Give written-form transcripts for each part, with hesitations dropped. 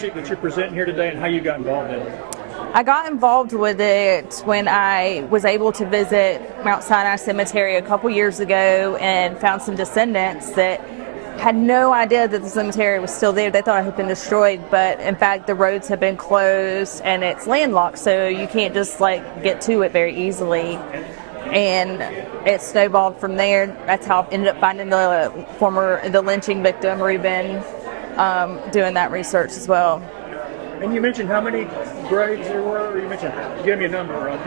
project that you're presenting here today and how you got involved in it? I got involved with it when I was able to visit Mount Sinai Cemetery a couple years ago and found some descendants that had no idea that the cemetery was still there. They thought it had been destroyed, but in fact the roads have been closed and it's landlocked, so you can't just get to it very easily. And it snowballed from there. That's how I ended up finding the lynching victim, Reuben, doing that research as well. And you mentioned how many graves there were? You mentioned, give me a number.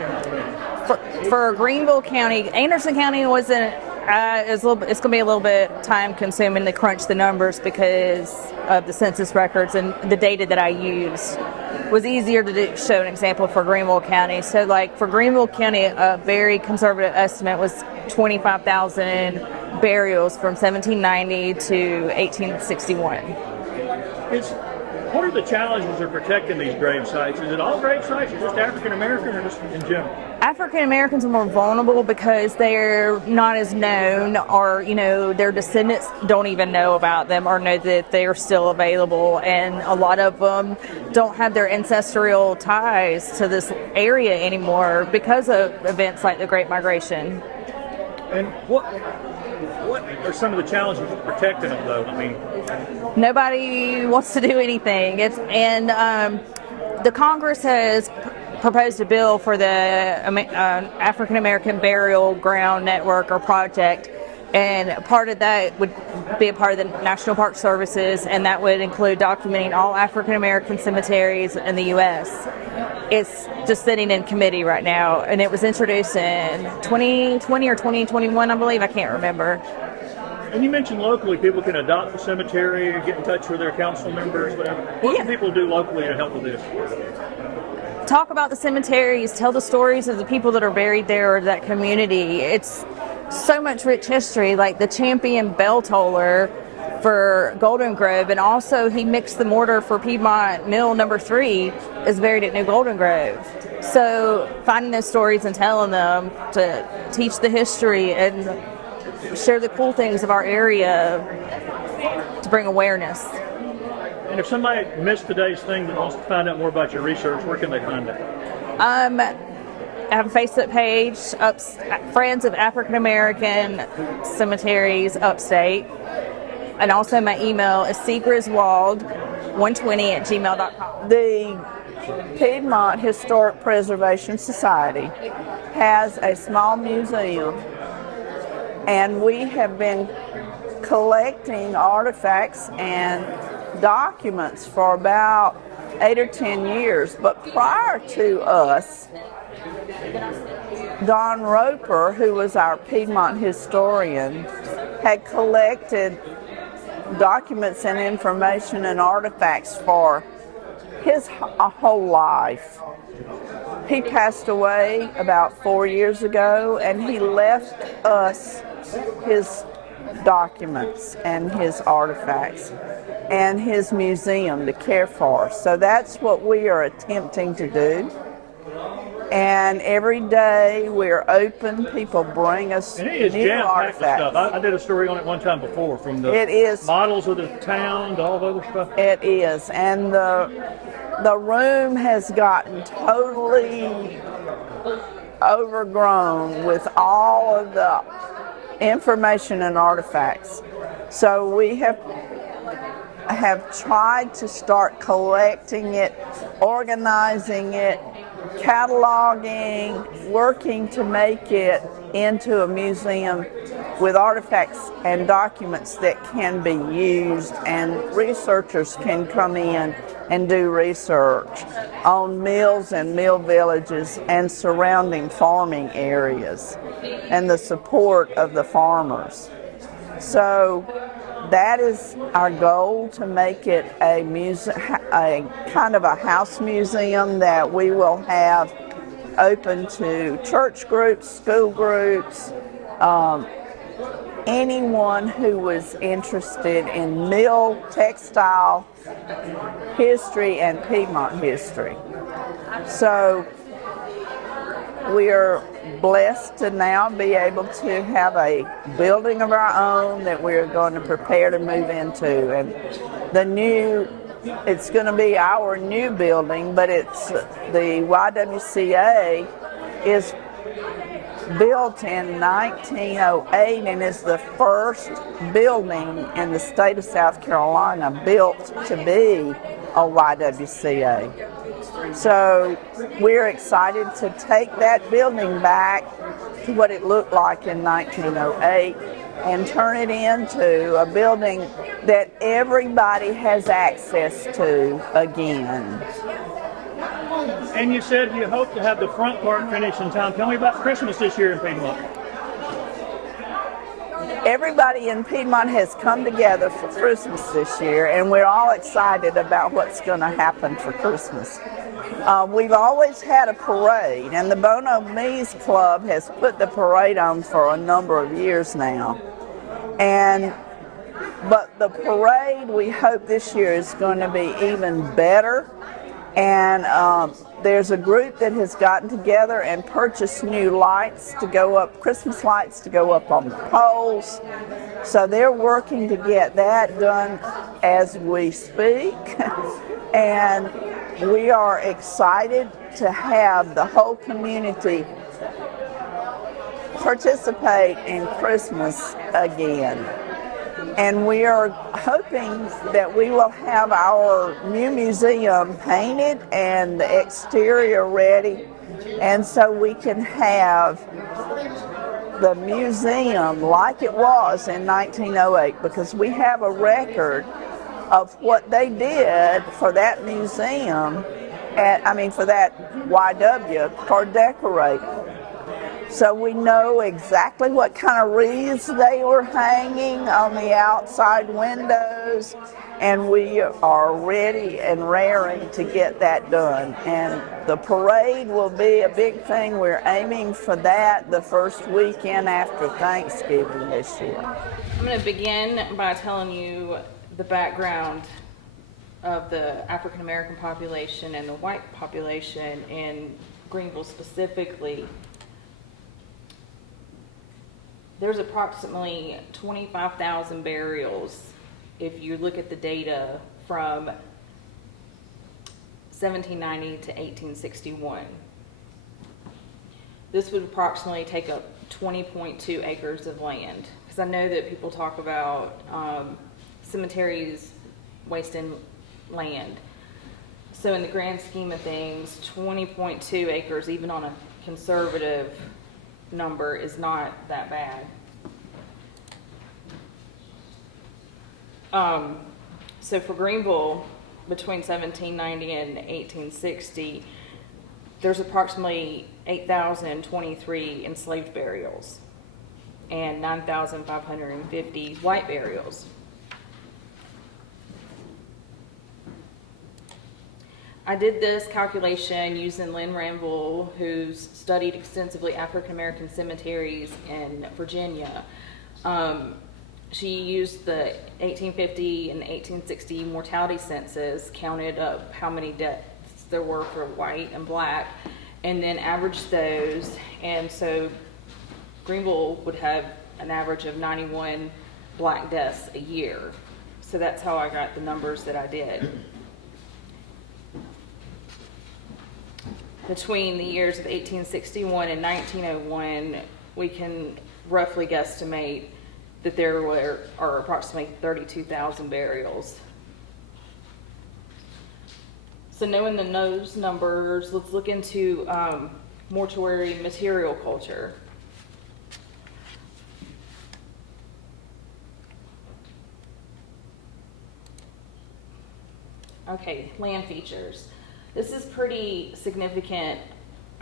For Greenville County, Anderson County wasn't. It's going to be a little bit time consuming to crunch the numbers because of the census records, and the data that I used was easier to show an example for Greenville County. So for Greenville County, a very conservative estimate was 25,000 burials from 1790 to 1861. What are the challenges of protecting these grave sites? Is it all grave sites, or just African American, or just in general? African Americans are more vulnerable because they're not as known, or their descendants don't even know about them or know that they are still available, and a lot of them don't have their ancestral ties to this area anymore because of events like the Great Migration. And what are some of the challenges of protecting them, though? I mean, nobody wants to do anything. The Congress has proposed a bill for the African American Burial Ground Network or project, and part of that would be a part of the National Park Services, and that would include documenting all African American cemeteries in the U.S. It's just sitting in committee right now, and it was introduced in 2020 or 2021, I believe. I can't remember. And you mentioned locally people can adopt the cemetery, get in touch with their council members, whatever. What can people do locally to help with this? Talk about the cemeteries, tell the stories of the people that are buried there or that community. It's so much rich history, like the champion bell toller for Golden Grove, and also he mixed the mortar for Piedmont Mill number 3 is buried at New Golden Grove. So finding those stories and telling them to teach the history and share the cool things of our area to bring awareness. And if somebody missed today's thing that wants to find out more about your research, where can they find it? I have a Facebook page, Friends of African American Cemeteries Upstate. And also my email is cgriswold120@gmail.com. The Piedmont Historical Preservation Society has a small museum, and we have been collecting artifacts and documents for about 8 or 10 years. But prior to us, Don Roper, who was our Piedmont historian, had collected documents and information and artifacts for his whole life. He passed away about 4 years ago, and he left us his documents and his artifacts and his museum to care for. So that's what we are attempting to do. And every day we're open. People bring us new artifacts. Stuff. I did a story on it one time before, from the models of the town to all the other stuff. It is, and the room has gotten totally overgrown with all of the information and artifacts. So we have tried to start collecting it, organizing it, cataloging, working to make it into a museum with artifacts and documents that can be used, and researchers can come in and do research on mills and mill villages and surrounding farming areas and the support of the farmers. So that is our goal, to make it a kind of a house museum that we will have open to church groups, school groups, anyone who was interested in mill, textile history, and Piedmont history. So we are blessed to now be able to have a building of our own that we're going to prepare to move into. And the new it's going to be our new building, but it's the YWCA is built in 1908 and is the first building in the state of South Carolina built to be a YWCA. So we're excited to take that building back to what it looked like in 1908 and turn it into a building that everybody has access to again. And you said you hope to have the front part finished in time. Tell me about Christmas this year in Piedmont. Everybody in Piedmont has come together for Christmas this year, and we're all excited about what's going to happen for Christmas. We've always had a parade, and the Bono Mies Club has put the parade on for a number of years now. But the parade, we hope this year is going to be even better. And there's a group that has gotten together and purchased new lights to go up, Christmas lights to go up on the poles. So they're working to get that done as we speak. And we are excited to have the whole community participate in Christmas again. And we are hoping that we will have our new museum painted and the exterior ready, and so we can have the museum like it was in 1908, because we have a record of what they did for that museum, for that YW, for decorating. So we know exactly what kind of wreaths they were hanging on the outside windows, and we are ready and raring to get that done. And the parade will be a big thing. We're aiming for that the first weekend after Thanksgiving this year. I'm going to begin by telling you the background of the African American population and the white population in Greenville specifically. There's approximately 25,000 burials if you look at the data from 1790 to 1861. This would approximately take up 20.2 acres of land. Because I know that people talk about cemeteries wasting land. So in the grand scheme of things, 20.2 acres, even on a conservative number, is not that bad. So for Greenville, between 1790 and 1860, there's approximately 8,023 enslaved burials and 9,550 white burials. I did this calculation using Lynn Ranville, who's studied extensively African American cemeteries in Virginia. She used the 1850 and 1860 mortality census, counted up how many deaths there were for white and black, and then averaged those. And so Greenville would have an average of 91 black deaths a year. So that's how I got the numbers that I did. Between the years of 1861 and 1901, we can roughly guesstimate that there are approximately 32,000 burials. So knowing those numbers, let's look into mortuary material culture. Okay, land features. This is pretty significant.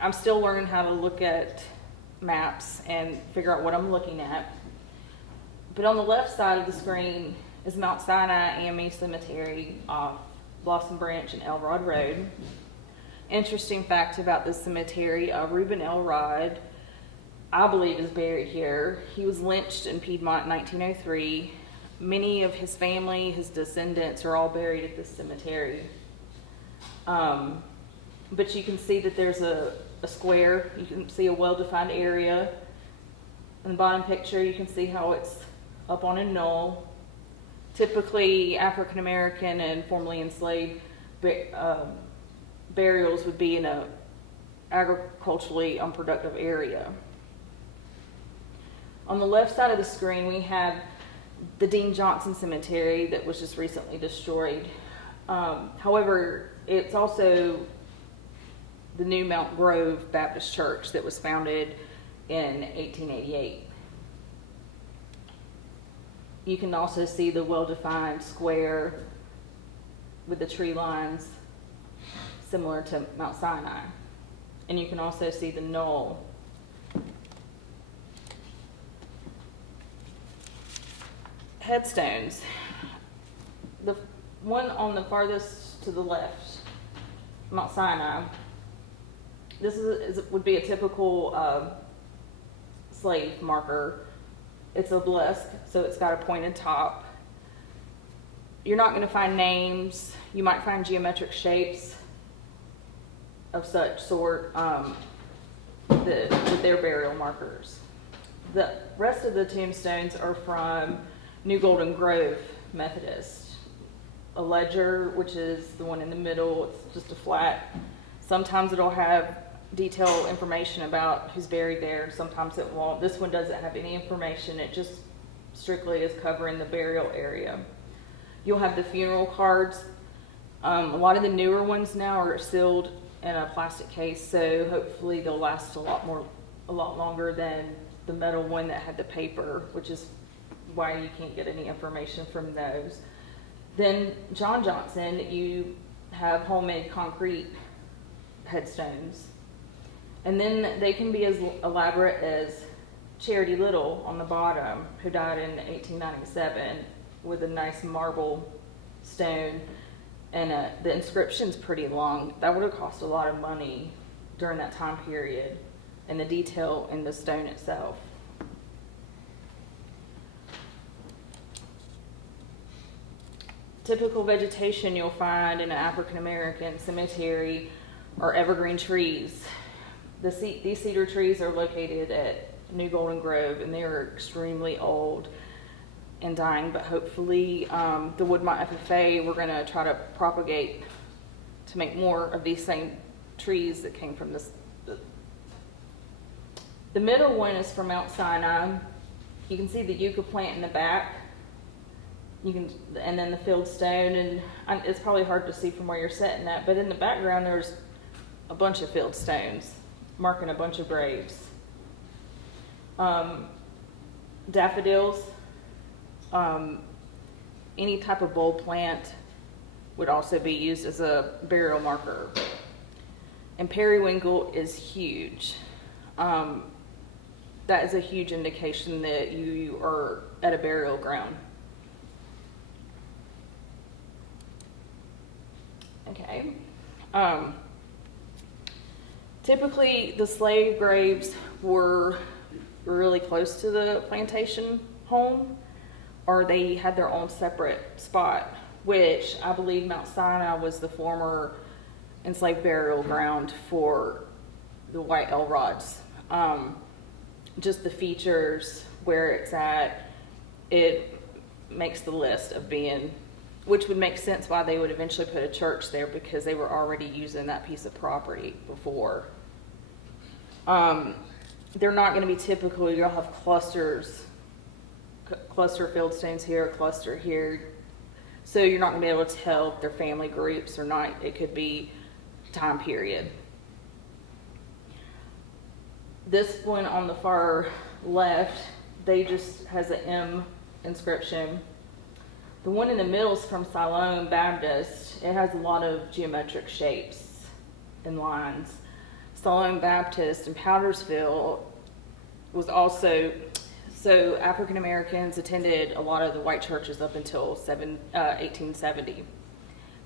I'm still learning how to look at maps and figure out what I'm looking at. But on the left side of the screen is Mount Sinai AME Cemetery off Blossom Branch and Elrod Road. Interesting fact about this cemetery, Reuben Elrod, I believe, is buried here. He was lynched in Piedmont in 1903. Many of his family, his descendants, are all buried at this cemetery. But you can see that there's a square. You can see a well-defined area. In the bottom picture, you can see how it's up on a knoll. Typically, African American and formerly enslaved burials would be in a agriculturally unproductive area. On the left side of the screen, we have the Dean Johnson Cemetery that was just recently destroyed. However, it's also the new Mount Grove Baptist Church that was founded in 1888. You can also see the well-defined square with the tree lines similar to Mount Sinai. And you can also see the knoll. Headstones. The one on the farthest to the left, Mount Sinai, this would be a typical slave marker. It's a obelisk, so it's got a pointed top. You're not going to find names. You might find geometric shapes of such sort with their burial markers. The rest of the tombstones are from New Golden Grove Methodist. A ledger, which is the one in the middle, it's just a flat. Sometimes it'll have detailed information about who's buried there. Sometimes it won't. This one doesn't have any information. It just strictly is covering the burial area. You'll have the funeral cards. A lot of the newer ones now are sealed in a plastic case, so hopefully they'll last a lot longer than the metal one that had the paper, which is why you can't get any information from those. Then John Johnson, you have homemade concrete headstones. And then they can be as elaborate as Charity Little on the bottom, who died in 1897 with a nice marble stone. And the inscription's pretty long. That would have cost a lot of money during that time period, and the detail in the stone itself. Typical vegetation you'll find in an African American cemetery are evergreen trees. These cedar trees are located at New Golden Grove, and they are extremely old and dying, but hopefully the Woodmont FFA, we're going to try to propagate to make more of these same trees that came from this. The middle one is from Mount Sinai. You can see the yucca plant in the back. And then the field stone, and it's probably hard to see from where you're sitting at, but in the background there's a bunch of field stones marking a bunch of graves. Daffodils, any type of bulb plant would also be used as a burial marker. And periwinkle is huge. That is a huge indication that you are at a burial ground. Okay. Typically, the slave graves were really close to the plantation home, or they had their own separate spot, which I believe Mount Sinai was the former enslaved burial ground for the white Elrods. Just the features, where it's at, it makes the list of being, which would make sense why they would eventually put a church there, because they were already using that piece of property before. They're not going to be typical. You'll have cluster field stones here, a cluster here. So you're not going to be able to tell if they're family groups or not. It could be time period. This one on the far left, they just has an M inscription. The one in the middle is from Siloam Baptist. It has a lot of geometric shapes and lines. Siloam Baptist in Powdersville was also, so African Americans attended a lot of the white churches up until 1870.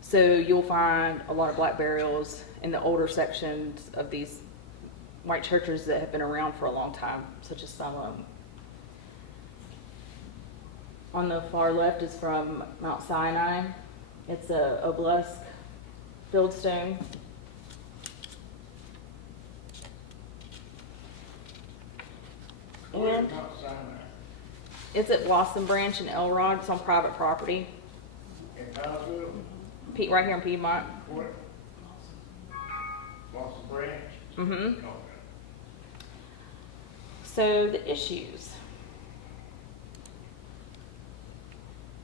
So you'll find a lot of black burials in the older sections of these white churches that have been around for a long time, such as Siloam. On the far left is from Mount Sinai. It's a obelisk fieldstone. And It's at Blossom Branch in Elrod. It's on private property. In Townsville, Right here in Piedmont. what? Blossom Branch? Mm-hmm. Okay. So the issues.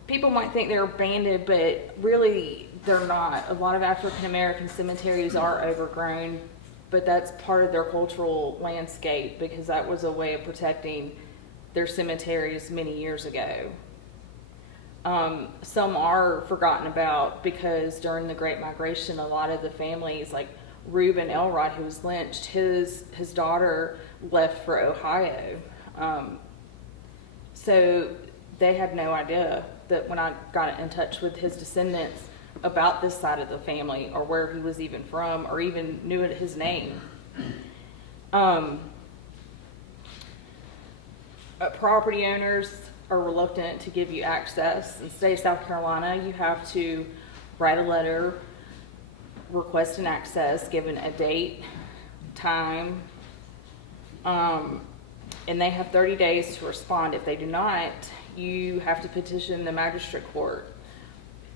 People might think they're abandoned, but really they're not. A lot of African American cemeteries are overgrown, but that's part of their cultural landscape because that was a way of protecting their cemeteries many years ago. Some are forgotten about because during the Great Migration, a lot of the families, like Reuben Elrod, who was lynched, his daughter left for Ohio. So they had no idea that when I got in touch with his descendants about this side of the family or where he was even from or even knew his name. Property owners are reluctant to give you access. In the state of South Carolina, you have to write a letter, request an access, given a date, time, and they have 30 days to respond. If they do not, you have to petition the magistrate court,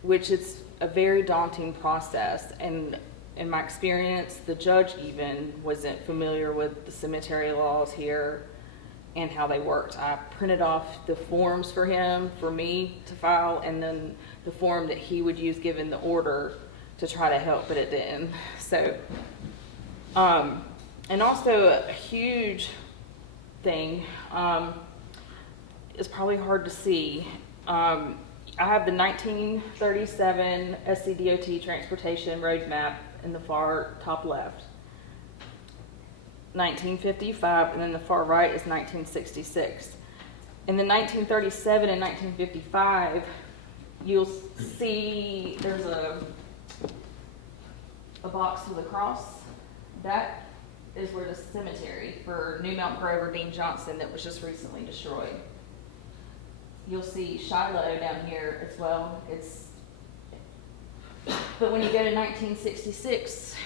which is a very daunting process. And in my experience, the judge even wasn't familiar with the cemetery laws here and how they worked. I printed off the forms for him, for me to file, and then the form that he would use given the order to try to help, but it didn't. So, and also a huge thing, is probably hard to see. I have the 1937 Scdot transportation road map in the far top left. 1955, and then the far right is 1966. In the 1937 and 1955, you'll see there's a box with a cross. That is where the cemetery for New Mount Grove or Dean Johnson that was just recently destroyed. You'll see Shiloh down here as well. But when you go to 1966,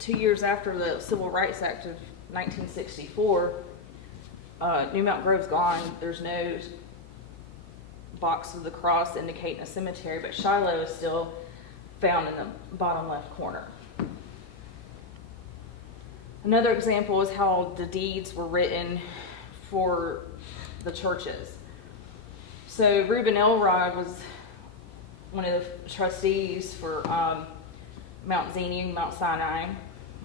2 years after the Civil Rights Act of 1964, New Mount Grove's gone. There's no box with the cross indicating a cemetery, but Shiloh is still found in the bottom left corner. Another example is how the deeds were written for the churches. So Reuben Elrod was one of the trustees for Mount Zini and Mount Sinai,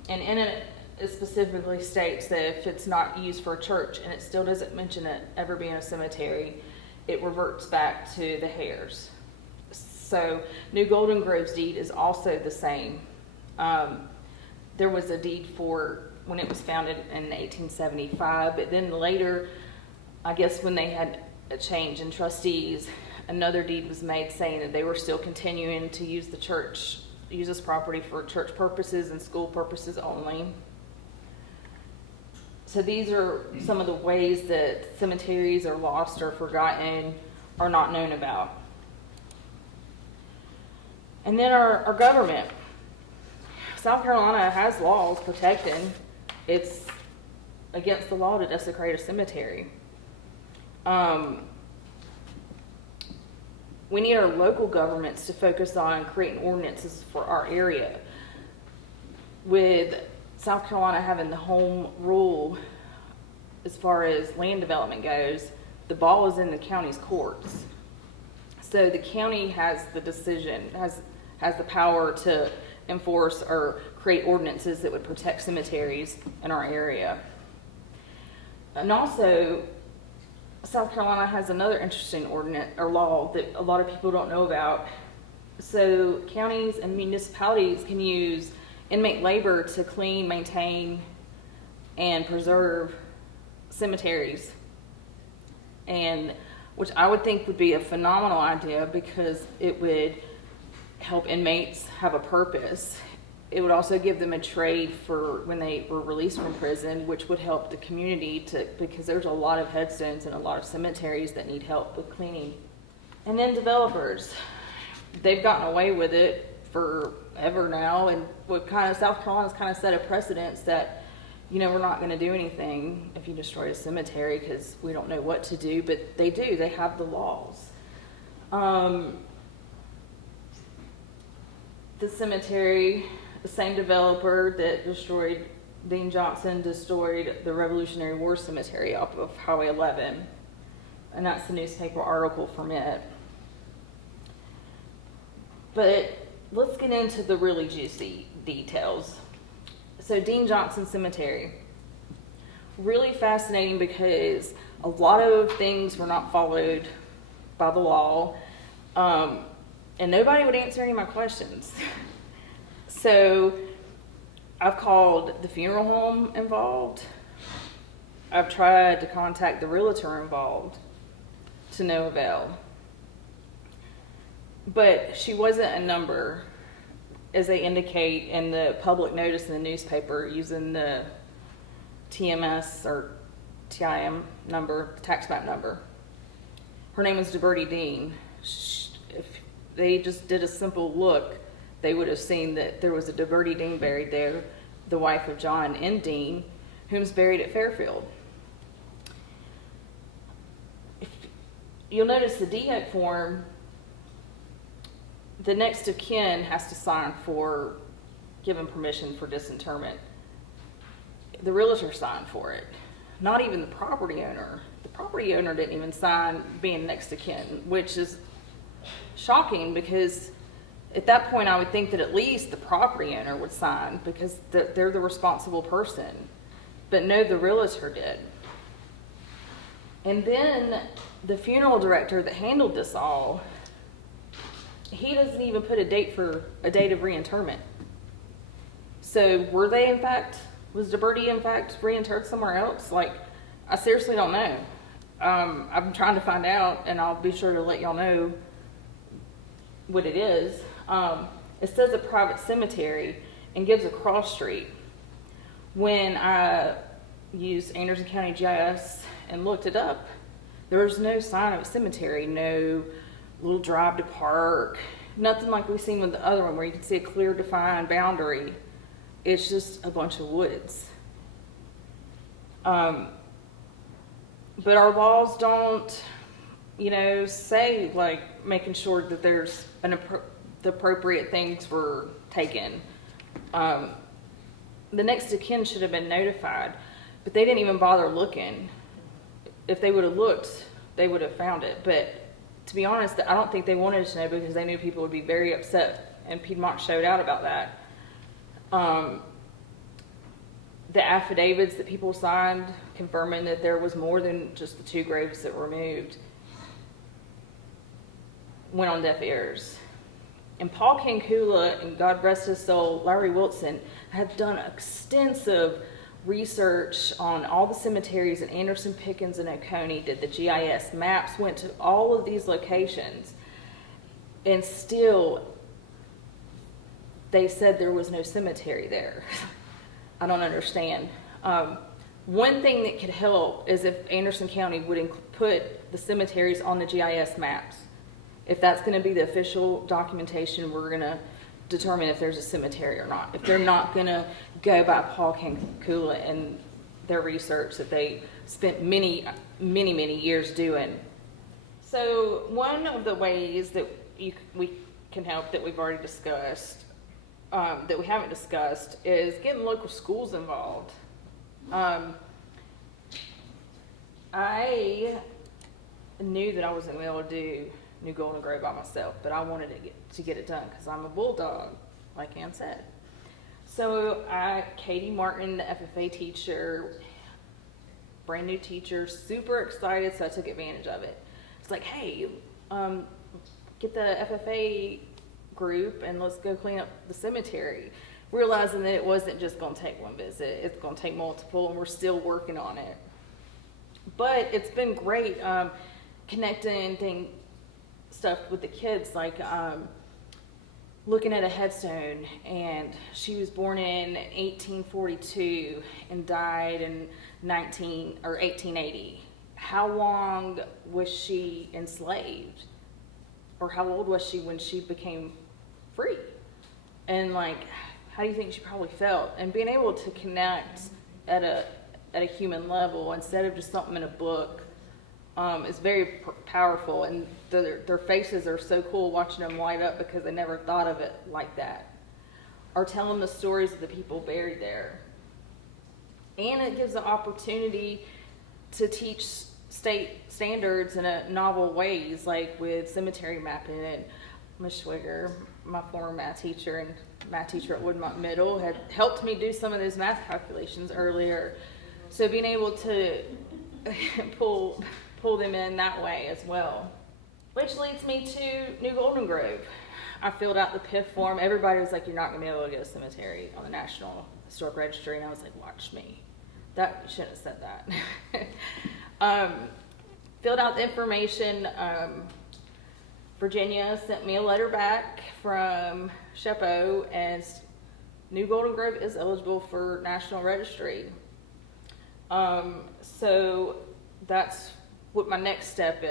and in it specifically states that if it's not used for a church, and it still doesn't mention it ever being a cemetery, it reverts back to the heirs. So New Golden Grove's deed is also the same. There was a deed for when it was founded in 1875, but then later, I guess when they had a change in trustees, another deed was made saying that they were still continuing to use the church, use this property for church purposes and school purposes only. So these are some of the ways that cemeteries are lost or forgotten or not known about. And then our government. South Carolina has laws protecting. It's against the law to desecrate a cemetery. We need our local governments to focus on creating ordinances for our area. With South Carolina having the home rule as far as land development goes, the ball is in the county's courts. So the county has the decision, has the power to enforce or create ordinances that would protect cemeteries in our area. And also, South Carolina has another interesting ordinance or law that a lot of people don't know about. So counties and municipalities can use inmate labor to clean, maintain, and preserve cemeteries, and which I would think would be a phenomenal idea because it would help inmates have a purpose. It would also give them a trade for when they were released from prison, which would help the community because there's a lot of headstones and a lot of cemeteries that need help with cleaning. And then developers, they've gotten away with it forever now, and South Carolina's kind of set a precedence that we're not going to do anything if you destroy a cemetery because we don't know what to do, but they do. They have the laws. The cemetery, the same developer that destroyed Dean Johnson destroyed the Revolutionary War Cemetery off of Highway 11. And that's the newspaper article from it. But let's get into the really juicy details. So Dean Johnson Cemetery, really fascinating because a lot of things were not followed by the law, and nobody would answer any of my questions. So I've called the funeral home involved. I've tried to contact the realtor involved, to no avail. But she wasn't a number, as they indicate in the public notice in the newspaper using the TMS or TIM number, the tax map number. Her name is DeBertie Dean. If they just did a simple look, they would have seen that there was a DeBertie Dean buried there, the wife of John N. Dean, whom's buried at Fairfield. You'll notice the DEOC form, the next of kin has to sign for giving permission for disinterment. The realtor signed for it, not even the property owner. The property owner didn't even sign being next of kin, which is shocking because at that point I would think that at least the property owner would sign because they're the responsible person. But no, the realtor did. And then the funeral director that handled this all, he doesn't even put a date of reinterment. So was DeBertie in fact reinterred somewhere else? Like, I seriously don't know. I'm trying to find out, and I'll be sure to let y'all know what it is. It says a private cemetery and gives a cross street. When I used Anderson County GIS and looked it up, there was no sign of a cemetery, no little drive to park, nothing like we've seen with the other one where you can see a clear defined boundary. It's just a bunch of woods. But our laws don't, say like making sure that there's the appropriate things were taken. The next of kin should have been notified, but they didn't even bother looking. If they would have looked, they would have found it. But to be honest, I don't think they wanted to know because they knew people would be very upset, and Piedmont showed out about that. The affidavits that people signed confirming that there was more than just the 2 graves that were moved went on deaf ears. And Paul Kankula, and God rest his soul, Larry Wilson, have done extensive research on all the cemeteries in Anderson, Pickens, and Oconee, did the GIS maps, went to all of these locations, and still they said there was no cemetery there. I don't understand. One thing that could help is if Anderson County would put the cemeteries on the GIS maps. If that's going to be the official documentation, we're going to determine if there's a cemetery or not. If they're not going to go by Paul Kankula and their research that they spent many, many, many years doing. So one of the ways that we can help that we've already discussed, that we haven't discussed, is getting local schools involved. I knew that I wasn't going to be able to do New Golden Grove by myself, but I wanted to get it done because I'm a bulldog, like Ann said. So Katie Martin, the FFA teacher, brand new teacher, super excited, so I took advantage of it. It's like, hey, get the FFA group and let's go clean up the cemetery. Realizing that it wasn't just going to take one visit, it's going to take multiple, and we're still working on it. But it's been great connecting stuff with the kids, like looking at a headstone, and she was born in 1842 and died in 1880. How long was she enslaved? Or how old was she when she became free? And like, how do you think she probably felt? And being able to connect at a human level instead of just something in a book is very powerful, and their faces are so cool watching them light up because they never thought of it like that. Or telling the stories of the people buried there. And it gives an opportunity to teach state standards in a novel ways, like with cemetery mapping. And Ms. Schwiger, my former math teacher and math teacher at Woodmont Middle, had helped me do some of those math calculations earlier. So being able to pull them in that way as well. Which leads me to New Golden Grove. I filled out the PIF form. Everybody was like, you're not going to be able to get a cemetery on the National Historic Registry. And I was like, watch me. You shouldn't have said that. Filled out the information. Virginia sent me a letter back from SHPO, and New Golden Grove is eligible for National Registry. So that's what my next step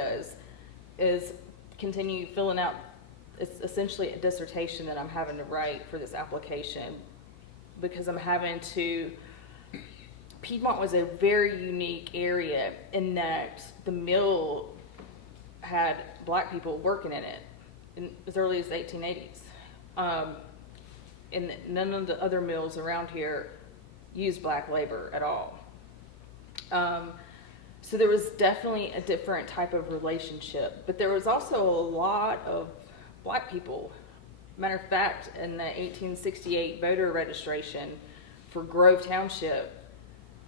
is continue filling out. It's essentially a dissertation that I'm having to write for this application, because I'm having to. Piedmont was a very unique area in that the mill had black people working in it as early as the 1880s. And none of the other mills around here used black labor at all. So there was definitely a different type of relationship, but there was also a lot of black people. Matter of fact, in the 1868 voter registration for Grove Township,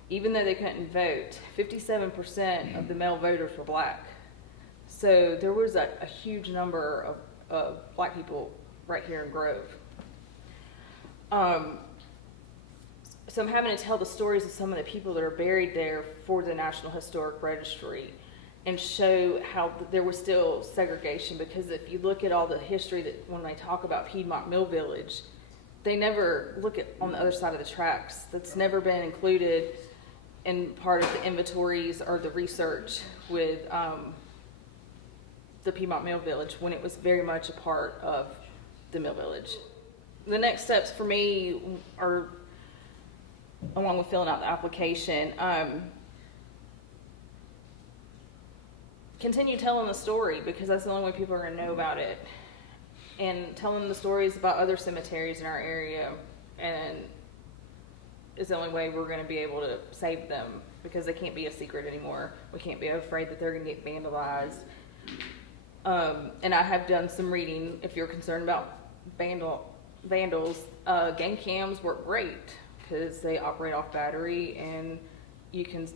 even though they couldn't vote, 57% of the male voters were black. So there was a huge number of black people right here in Grove. So I'm having to tell the stories of some of the people that are buried there for the National Historic Registry and show how there was still segregation, because if you look at all the history that when they talk about Piedmont Mill Village, they never look at on the other side of the tracks. That's never been included in part of the inventories or the research with the Piedmont Mill Village, when it was very much a part of the Mill Village. The next steps for me are, along with filling out the application, continue telling the story, because that's the only way people are going to know about it, and telling the stories about other cemeteries in our area, and is the only way we're going to be able to save them, because they can't be a secret anymore. We can't be afraid that they're going to get vandalized. And I have done some reading. If you're concerned about vandals, gang cams work great because they operate off battery and you can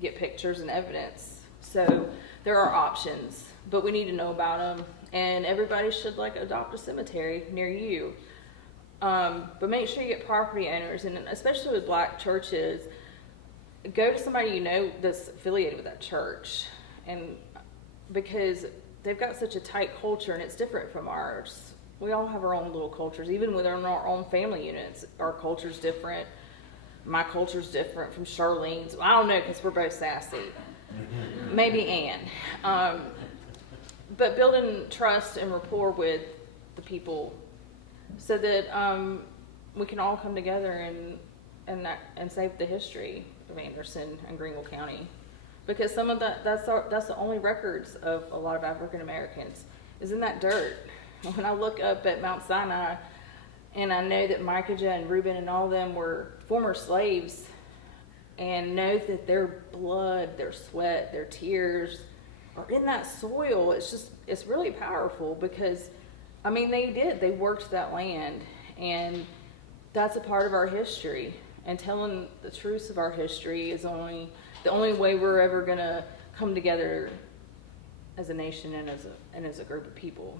get pictures and evidence. So there are options, but we need to know about them. And everybody should adopt a cemetery near you. But make sure you get property owners, and especially with black churches, go to somebody you know that's affiliated with that church, and because they've got such a tight culture and it's different from ours. We all have our own little cultures, even within our own family units. Our culture's different. My culture's different from Charlene's. I don't know, because we're both sassy. Maybe Ann. But building trust and rapport with the people, so that we can all come together and save the history of Anderson and Greenville County, because some of that's the only records of a lot of African Americans is in that dirt. When I look up at Mount Sinai, and I know that Micah and Reuben and all of them were former slaves, and know that their blood, their sweat, their tears are in that soil, it's really powerful, because they worked that land, and that's a part of our history, and telling the truths of our history is the only way we're ever gonna come together as a nation and as a group of people.